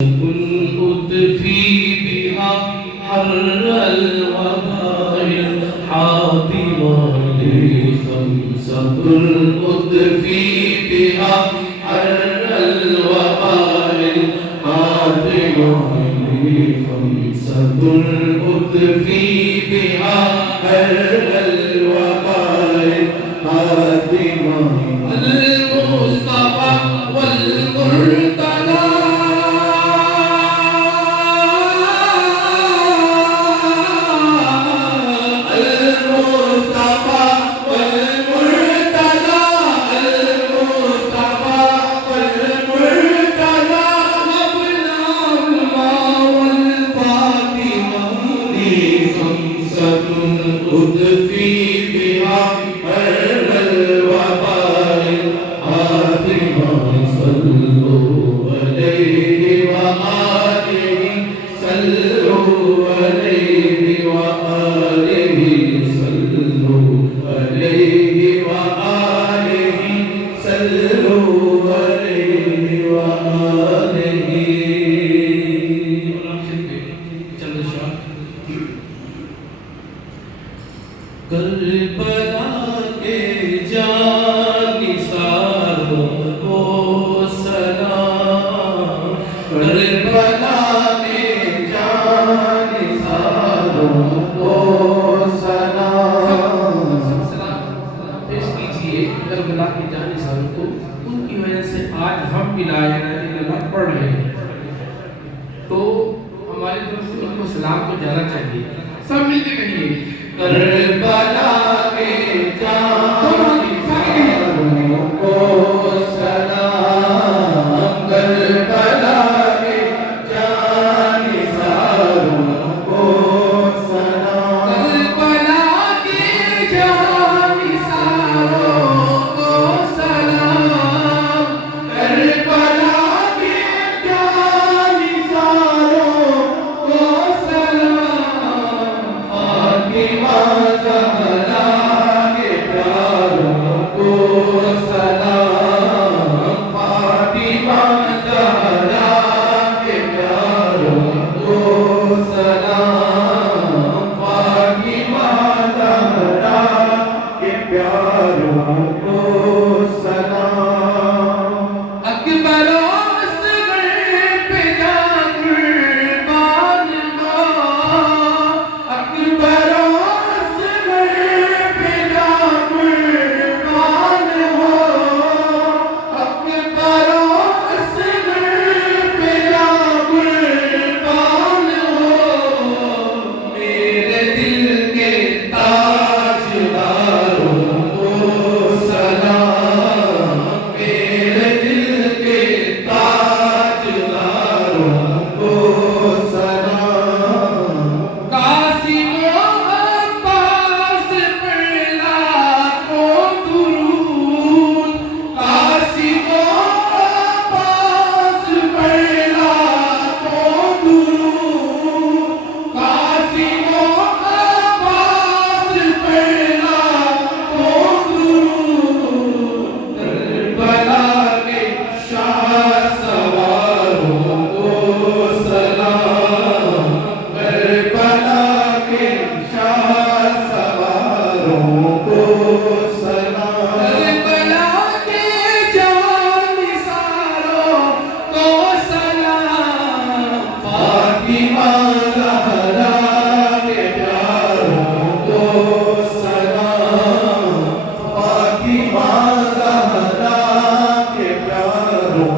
أطفي بها حر الوباء الحاطمة لخمسة أطفي بها حر الوباء الحاطمة لخمسة أطفي بها حر الوباء الحاطمة المصطفى والمرتضى کربلا کے جانثاروں کو سلام، کربلا کے جانثاروں کو سلام۔ پیش کیجئے کربلا کے جانثاروں کو، ان کی وجہ سے آج ہم بھی لا الہ الا اللہ پڑھ رہے ہیں، تو ہماری طرف سے ان کو سلام کو جانا چاہیے۔ سب مل کے کہیے کربلا کے جانثاروں کو سلام، کربلا کے جانثاروں کو سلام، کربلا کے جانثاروں کو سلام، کربلا کے جانثاروں کو سلام، فاطمہ زہرا کے پیاروں کو سلام، فاطمہ زہرا کے پیاروں کو سلام، فاطمہ زہرا کے پیاروں کو سلام۔ اکبر و اصغر پہ جا قربان ہو، اکبر و اصغر پہ جا قربان ہو، اکبر و اصغر پہ جا قربان ہو، میرے دل کے تاجداروں کو سلام، میرے دل کے تاجداروں کو سلام۔ قاسم و عباس پر لاکھوں درود، قاسم و عباس پر لاکھوں درود، قاسم و عباس پر لاکھوں درود، کربلا کے شاہ سواروں کو سلام، کربلا کے شاہ سواروں کو سلام، کربلا کے جانثاروں کو سلام، فاطمہ زہرا کے پیاروں کو سلام، فاطمہ زہرا کے پیاروں